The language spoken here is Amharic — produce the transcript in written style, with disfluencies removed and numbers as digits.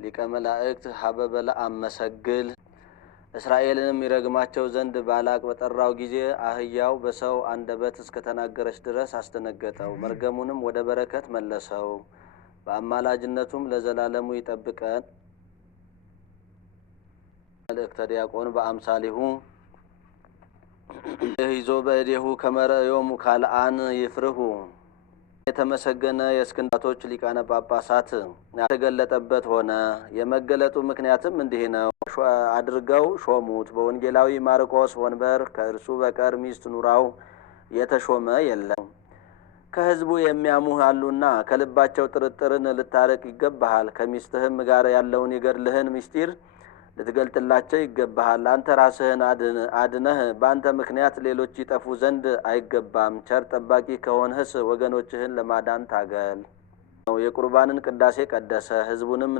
ሊቀ መላእክት ሀበበለ አመሰግል እስራኤልንም ይረግማቸው ዘንድ ባላቅ በጠራው ጊዜ አህያው በሰው አንደበት እስከተናገረች ድረስ አስተነገጠው። መርገሙንም ወደ በረከት መለሰው። በአማላጅነቱም ለዘላለሙ ይጠብቀን። መልእክተ ዲያቆን በአምሳሊሁ ይዞ በእዴሁ ከመረዮሙ ካልአን ይፍርሁ። የተመሰገነ የእስክንድርያቶች ሊቃነ ጳጳሳት ያተገለጠበት ሆነ። የመገለጡ ምክንያትም እንዲህ ነው። አድርገው ሾሙት። በወንጌላዊ ማርቆስ ወንበር ከእርሱ በቀር ሚስት ኑራው የተሾመ የለም። ከሕዝቡ የሚያሙህ አሉና ከልባቸው ጥርጥርን ልታርቅ ይገባሃል። ከሚስትህም ጋር ያለውን የገድልህን ምስጢር ልትገልጥላቸው ይገባሃል። አንተ ራስህን አድነህ በአንተ ምክንያት ሌሎች ይጠፉ ዘንድ አይገባም። ቸር ጠባቂ ከሆንህስ ወገኖችህን ለማዳን ታገል። የቁርባንን ቅዳሴ ቀደሰ። ሕዝቡንም